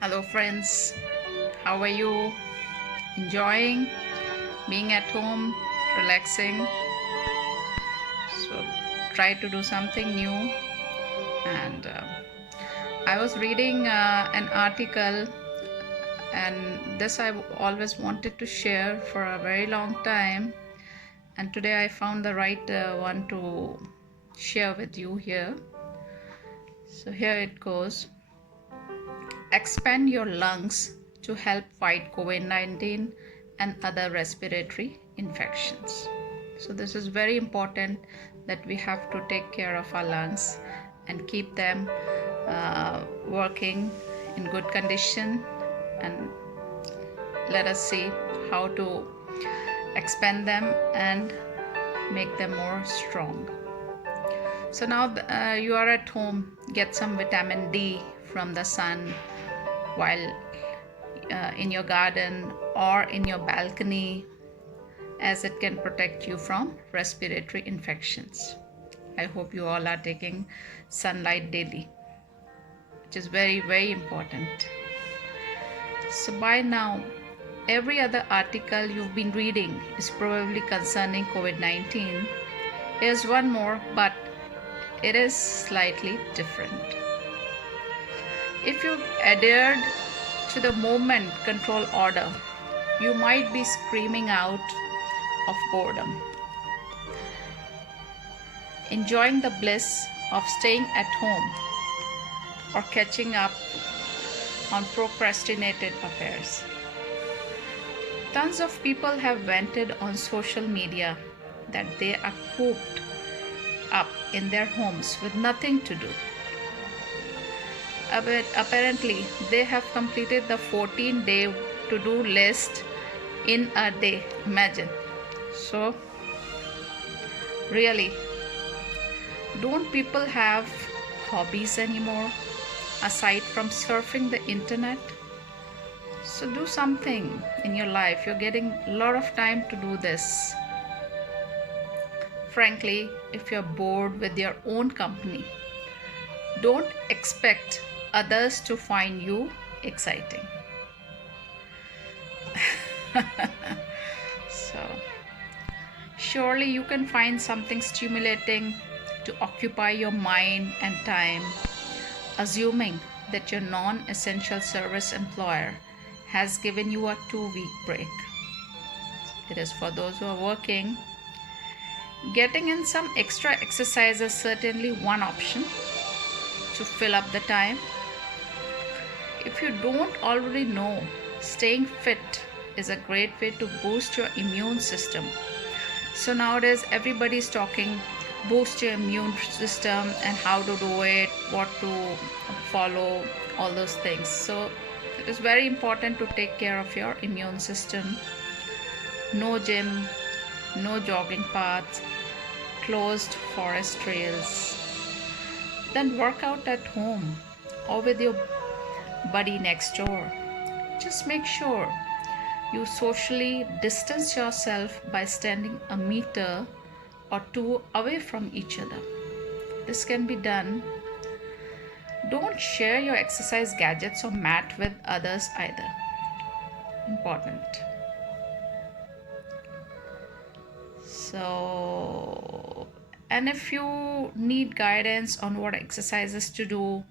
Hello, friends. How are you? Enjoying being at home, relaxing? So, try to do something new. And I was reading an article, and this I always wanted to share for a very long time. And today I found the right one to share with you here. So, here it goes. Expand your lungs to help fight COVID-19 and other respiratory infections. So, this is very important that we have to take care of our lungs and keep them working in good condition. And let us see how to expand them and make them more strong. So now you are at home, get some vitamin D from the sun while in your garden or in your balcony, as it can protect you from respiratory infections. I hope you all are taking sunlight daily, which is very, very important. So by now, every other article you've been reading is probably concerning COVID-19. Here's one more, but it is slightly different. If you've adhered to the movement control order, you might be screaming out of boredom, enjoying the bliss of staying at home, or catching up on procrastinated affairs. Tons of people have vented on social media that they are cooped up in their homes with nothing to do. Apparently, they have completed the 14-day to-do list in a day. Imagine. So, really, don't people have hobbies anymore aside from surfing the internet? So do something in your life. You're getting a lot of time to do this. Frankly, if you're bored with your own company, don't expect others to find you exciting. So, surely you can find something stimulating to occupy your mind and time, assuming that your non-essential service employer has given you a 2-week break. It is for those who are working. Getting in some extra exercise is certainly one option to fill up the time. If you don't already know, staying fit is a great way to boost your immune system. So nowadays everybody's talking boost your immune system and how to do it, what to follow, all those things. So it is very important to take care of your immune system. No gym, no jogging paths, closed forest trails. Then work out at home or with your buddy next door. Just make sure you socially distance yourself by standing a meter or 2 away from each other. This can be done. Don't share your exercise gadgets or mat with others either. Important. So, and if you need guidance on what exercises to do,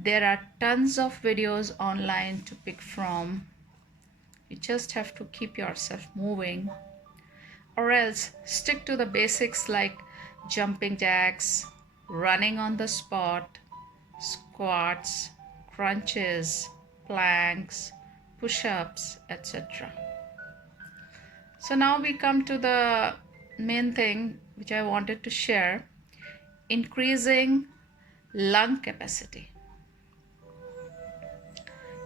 there are tons of videos online to pick from. You just have to keep yourself moving, or else stick to the basics like jumping jacks, running on the spot, squats, crunches, planks, push-ups, etc. So now we come to the main thing which I wanted to share: increasing lung capacity.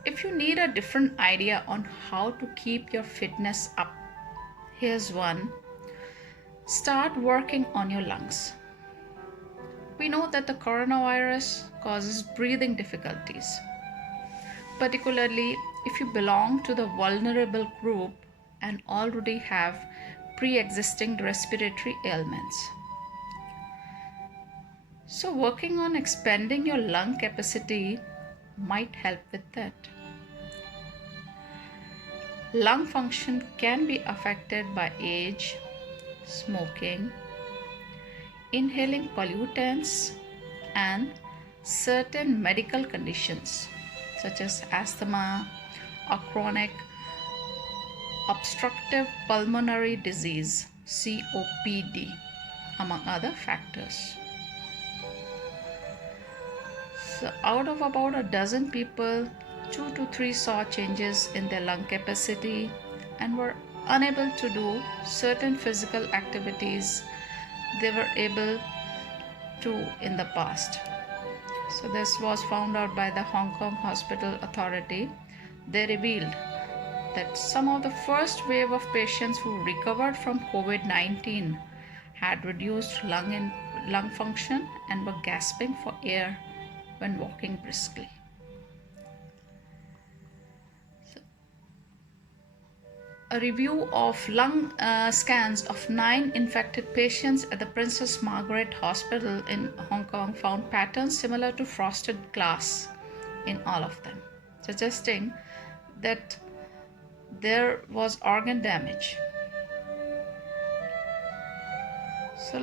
If you need a different idea on how to keep your fitness up, here's one. Start working on your lungs. We know that the coronavirus causes breathing difficulties, particularly if you belong to the vulnerable group and already have pre-existing respiratory ailments. So working on expanding your lung capacity might help with that. Lung function can be affected by age, smoking, inhaling pollutants, and certain medical conditions such as asthma or chronic obstructive pulmonary disease COPD, among other factors. So out of about a dozen people, 2 to 3 saw changes in their lung capacity and were unable to do certain physical activities they were able to in the past. So this was found out by the Hong Kong Hospital Authority. They revealed that some of the first wave of patients who recovered from COVID-19 had reduced lung function and were gasping for air when walking briskly. A review of lung scans of 9 infected patients at the Princess Margaret Hospital in Hong Kong found patterns similar to frosted glass in all of them, suggesting that there was organ damage. So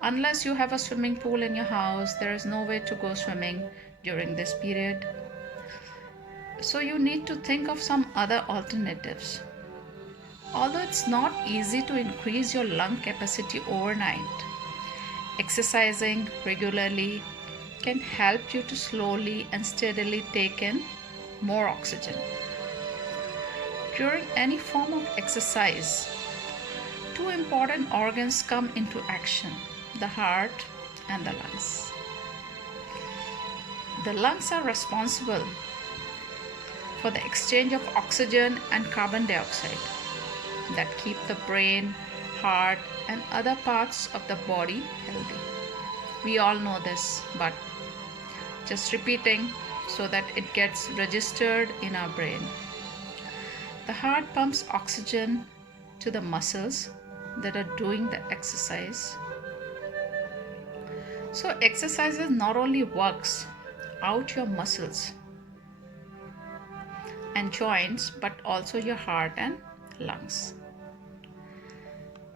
unless you have a swimming pool in your house, there is no way to go swimming during this period. So you need to think of some other alternatives. Although it's not easy to increase your lung capacity overnight, exercising regularly can help you to slowly and steadily take in more oxygen. During any form of exercise, 2 important organs come into action: the heart and the lungs. The lungs are responsible for the exchange of oxygen and carbon dioxide that keep the brain, heart, and other parts of the body healthy. We all know this, but just repeating so that it gets registered in our brain. The heart pumps oxygen to the muscles that are doing the exercise. So exercises not only works out your muscles and joints, but also your heart and lungs.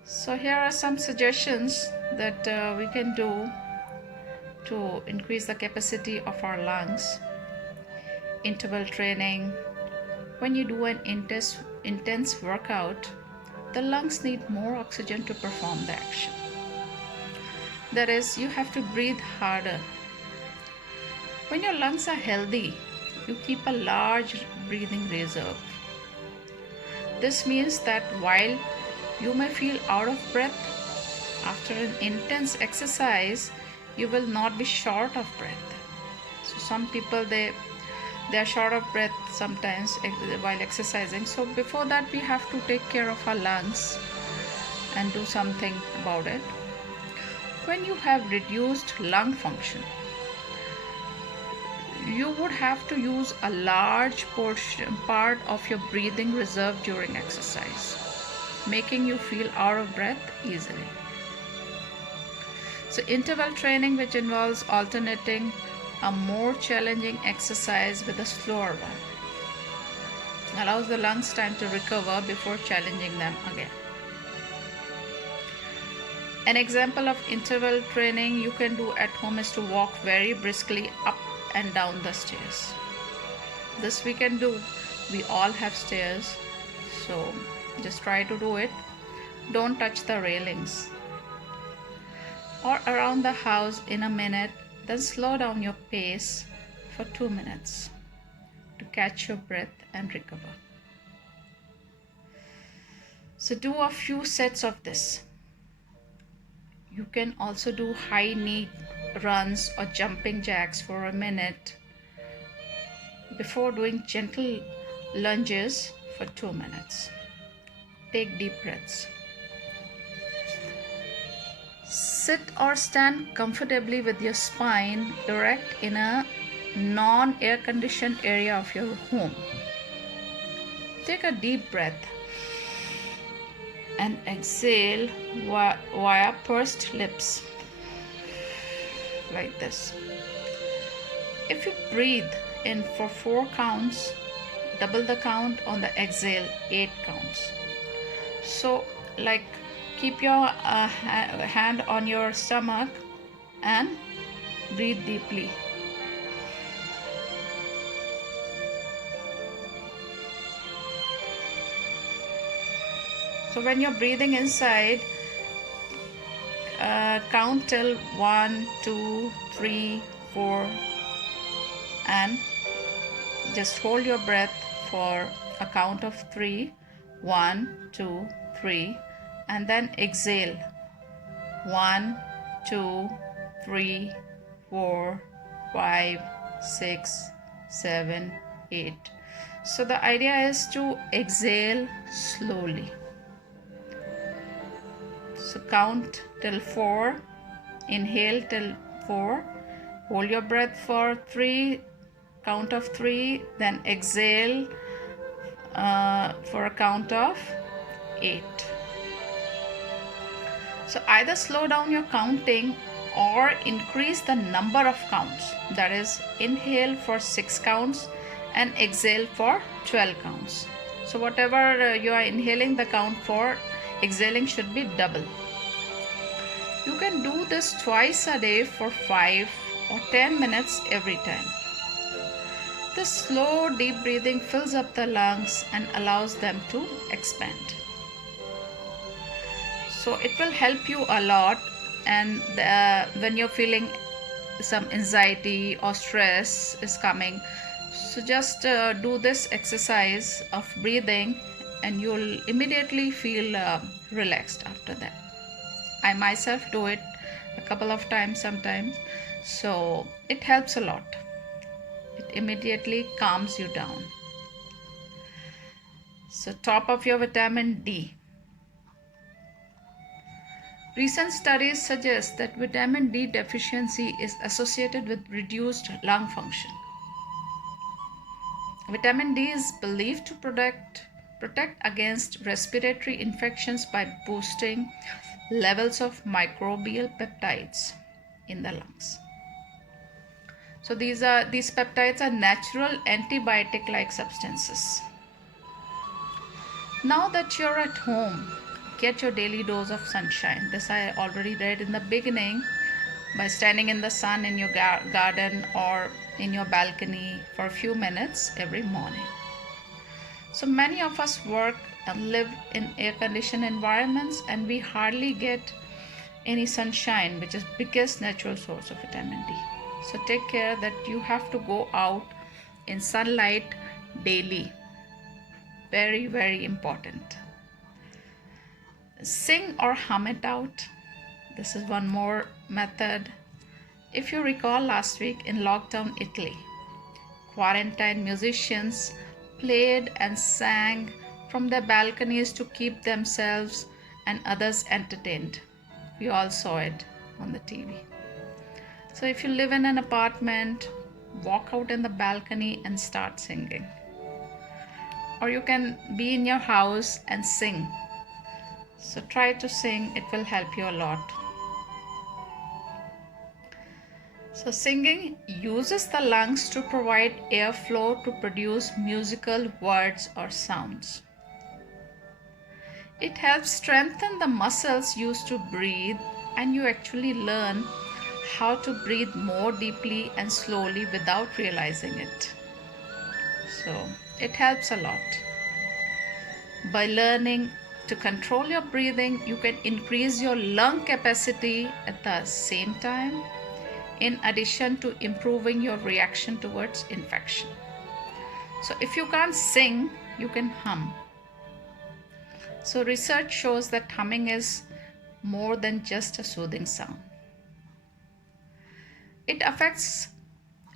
So here are some suggestions that we can do to increase the capacity of our lungs. Interval training. When you do an intense workout, the lungs need more oxygen to perform the action. That is, you have to breathe harder. When your lungs are healthy, you keep a large breathing reserve. This means that while you may feel out of breath after an intense exercise, you will not be short of breath. So some people they are short of breath sometimes while exercising. So before that, we have to take care of our lungs and do something about it. When you have reduced lung function, you would have to use a large part of your breathing reserve during exercise, making you feel out of breath easily. So interval training, which involves alternating a more challenging exercise with a slower one, allows the lungs time to recover before challenging them again. An example of interval training you can do at home is to walk very briskly up and down the stairs. This we can do. We all have stairs, so just try to do it. Don't touch the railings. Or around the house in a minute, then slow down your pace for 2 minutes to catch your breath and recover. So do a few sets of this. You can also do high knee runs or jumping jacks for a minute before doing gentle lunges for 2 minutes. Take deep breaths. Sit or stand comfortably with your spine erect in a non-air conditioned area of your home. Take a deep breath and exhale via pursed lips, like this. If you breathe in for 4 counts, double the count. On the exhale, 8 counts. So like, keep your hand on your stomach and breathe deeply. So when you're breathing inside, count till 1, 2, 3, 4, and just hold your breath for a count of 3. 1, 2, 3, and then exhale. 1, 2, 3, 4, 5, 6, 7, 8. So the idea is to exhale slowly. So count till 4, inhale till 4, hold your breath for 3, count of 3, then exhale for a count of 8. So either slow down your counting or increase the number of counts. That is, inhale for 6 counts and exhale for 12 counts. So whatever you are inhaling the count for, exhaling should be double. You can do this twice a day for 5 or 10 minutes every time. This slow deep breathing fills up the lungs and allows them to expand. So it will help you a lot, and when you're feeling some anxiety or stress is coming, so just do this exercise of breathing and you'll immediately feel relaxed after that. I myself do it a couple of times sometimes, so it helps a lot. It immediately calms you down. So top of your vitamin D. Recent studies suggest that vitamin D deficiency is associated with reduced lung function. Vitamin D is believed to protect against respiratory infections by boosting levels of microbial peptides in the lungs. So these peptides are natural antibiotic-like substances. Now that you're at home, get your daily dose of sunshine. This I already read in the beginning, by standing in the sun in your garden or in your balcony for a few minutes every morning. So many of us work and live in air-conditioned environments, and we hardly get any sunshine, which is biggest natural source of vitamin D. So take care that you have to go out in sunlight daily. Very, very important. Sing or hum it out. This is one more method. If you recall, last week in lockdown Italy, quarantine musicians played and sang from their balconies to keep themselves and others entertained. We all saw it on the TV. So if you live in an apartment, walk out in the balcony and start singing. Or you can be in your house and sing. So try to sing, it will help you a lot. So singing uses the lungs to provide airflow to produce musical words or sounds. It helps strengthen the muscles used to breathe, and you actually learn how to breathe more deeply and slowly without realizing it. So it helps a lot. By learning to control your breathing, you can increase your lung capacity at the same time, in addition to improving your reaction towards infection. So if you can't sing, you can hum. So research shows that humming is more than just a soothing sound. It affects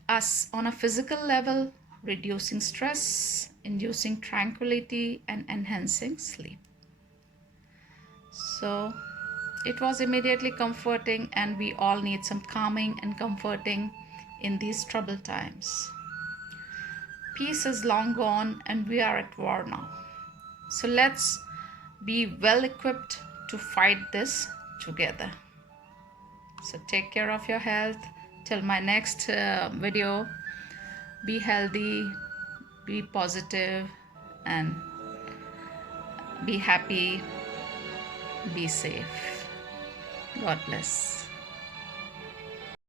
us on a physical level, reducing stress, inducing tranquility, and enhancing sleep. So it was immediately comforting, and we all need some calming and comforting in these troubled times. Peace is long gone and we are at war now. So let's be well equipped to fight this together. So take care of your health. Till my next video, be healthy, Be positive and be happy, be safe. God bless.